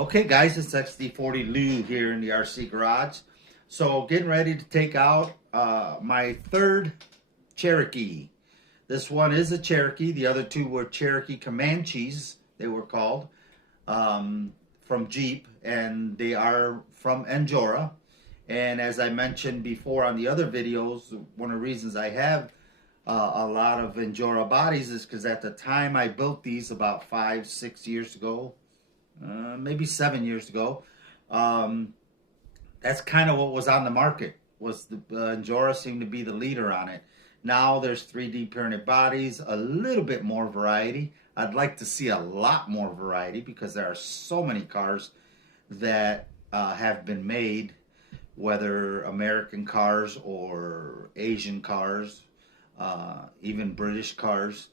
Okay, guys, it's XD40 Lou here in the RC garage. So, getting ready to take out my third Cherokee. This one is a Cherokee. The other two were Cherokee Comanches, they were called, from Jeep, and they are from Angora. And as I mentioned before on the other videos, one of the reasons I have a lot of Angora bodies is because at the time I built these about 5-6 years ago, maybe 7 years ago. That's kind of what was on the market. Was the Angora seemed to be the leader on it. Now there's 3D printed bodies, a little bit more variety. I'd like to see a lot more variety because there are so many cars that have been made, whether American cars or Asian cars, even British cars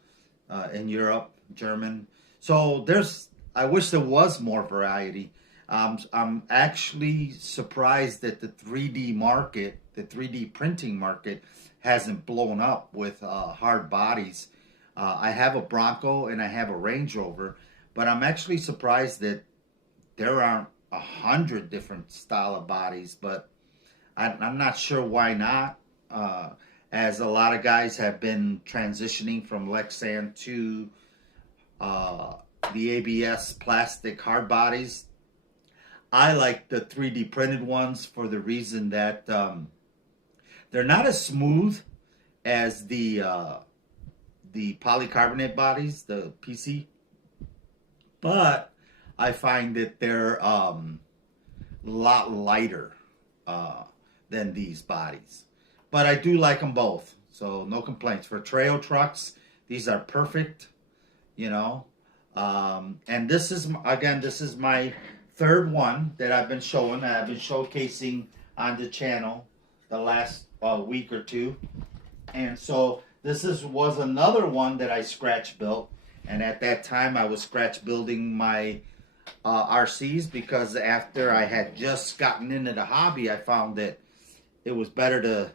in Europe, German. So I wish there was more variety. I'm actually surprised that the 3D market, the 3D printing market, hasn't blown up with hard bodies. I have a Bronco and I have a Range Rover, but I'm actually surprised that there aren't 100 different style of bodies. But I'm not sure why not. As a lot of guys have been transitioning from Lexan to the ABS plastic hard bodies. I like the 3D printed ones for the reason that they're not as smooth as the polycarbonate bodies, the PC, but I find that they're a lot lighter than these bodies. But I do like them both, so no complaints. For trail trucks, these are perfect, you know. And this is, again, this is my third one that I've been showing. I've been showcasing on the channel the last week or two. And so this was another one that I scratch built. And at that time I was scratch building my RCs because after I had just gotten into the hobby, I found that it was better to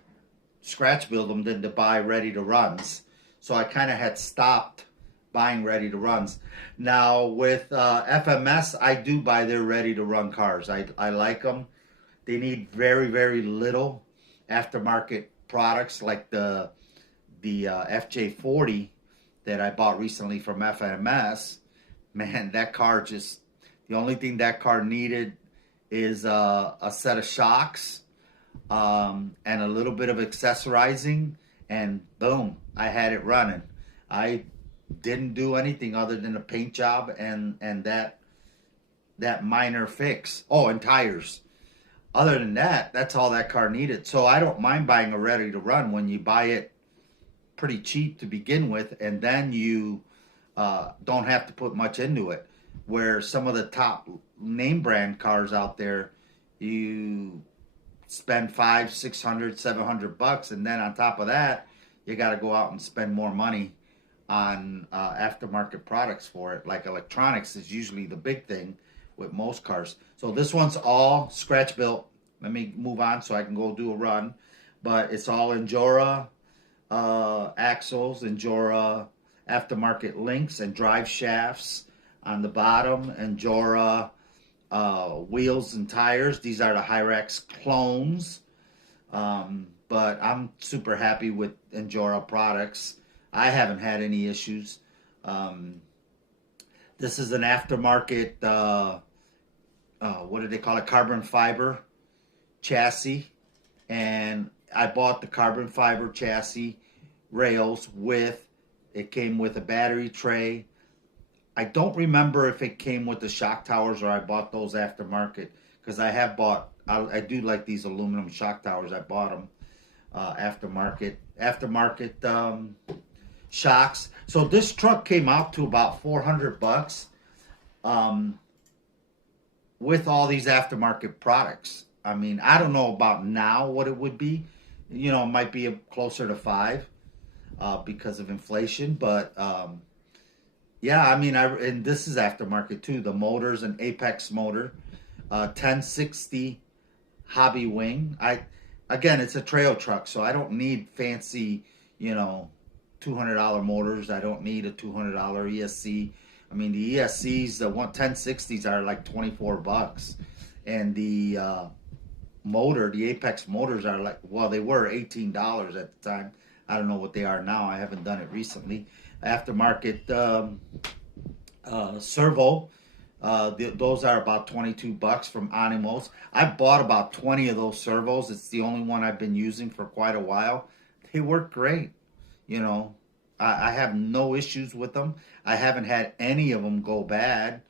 scratch build them than to buy ready to runs. So I kind of had stopped buying ready to runs. Now with FMS, I do buy their ready to run cars. I like them. They need very, very little aftermarket products like the FJ40 that I bought recently from FMS. Man, that car just, the only thing that car needed is a set of shocks and a little bit of accessorizing, and boom, I had it running. I didn't do anything other than a paint job and that minor fix. Oh, and tires. Other than that, that's all that car needed. So I don't mind buying a ready to run when you buy it pretty cheap to begin with, and then you don't have to put much into it. Where some of the top name brand cars out there, you spend $500, $600, $700, and then on top of that, you got to go out and spend more money on aftermarket products for it. Like electronics is usually the big thing with most cars. So this one's all scratch built. Let me move on so I can go do a run. But it's all Angora axles, Angora aftermarket links and drive shafts on the bottom, Angora wheels and tires. These are the Hyrax clones. But I'm super happy with Angora products. I haven't had any issues. This is an aftermarket, what do they call it? Carbon fiber chassis. And I bought the carbon fiber chassis rails it came with a battery tray. I don't remember if it came with the shock towers or I bought those aftermarket, because I have bought, I do like these aluminum shock towers. I bought them aftermarket shocks. So this truck came out to about $400 with all these aftermarket products. I mean, I don't know about now what it would be. You know, it might be closer to $5 because of inflation, but yeah, I mean, and this is aftermarket too. The motor's an Apex motor, 1060 hobby wing. Again, it's a trail truck, so I don't need fancy, you know, $200 motors. I don't need a $200 ESC I mean, the ESCs, the 1060s are like $24, and the the Apex motors are like, well, they were $18 at the time. I don't know what they are now. I haven't done it recently. Aftermarket servo, those are about $22 from Animos. I bought about 20 of those servos. It's the only one I've been using for quite a while. They work great. You know, I have no issues with them. I haven't had any of them go bad.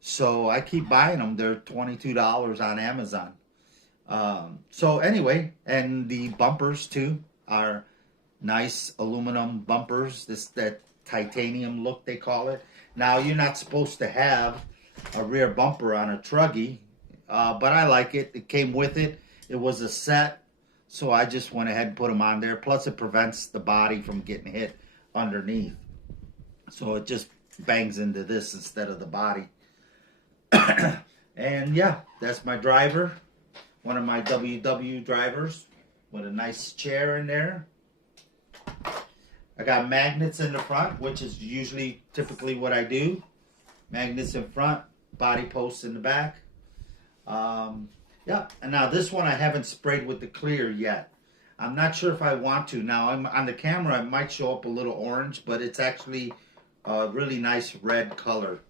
So I keep buying them. They're $22 on Amazon. So anyway, and the bumpers too are nice aluminum bumpers. That titanium look they call it. Now you're not supposed to have a rear bumper on a Truggy, but I like it. It came with it. It was a set, so I just went ahead and put them on there. Plus, it prevents the body from getting hit underneath, so it just bangs into this instead of the body. And yeah, that's my driver. One of my WW drivers with a nice chair in there. I got magnets in the front, which is typically what I do. Magnets in front, body posts in the back. Yeah, and now this one I haven't sprayed with the clear yet. I'm not sure if I want to. Now, on the camera, it might show up a little orange, but it's actually a really nice red color.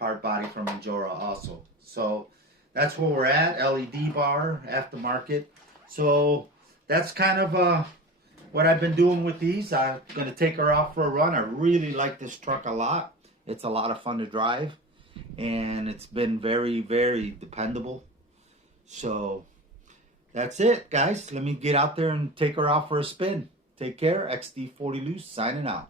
Hardbody from Majora also. So that's where we're at. LED bar, aftermarket. So that's kind of what I've been doing with these. I'm going to take her out for a run. I really like this truck a lot. It's a lot of fun to drive. And it's been very, very dependable. So that's it, guys. Let me get out there and take her out for a spin. Take care. XD40 Loose signing out.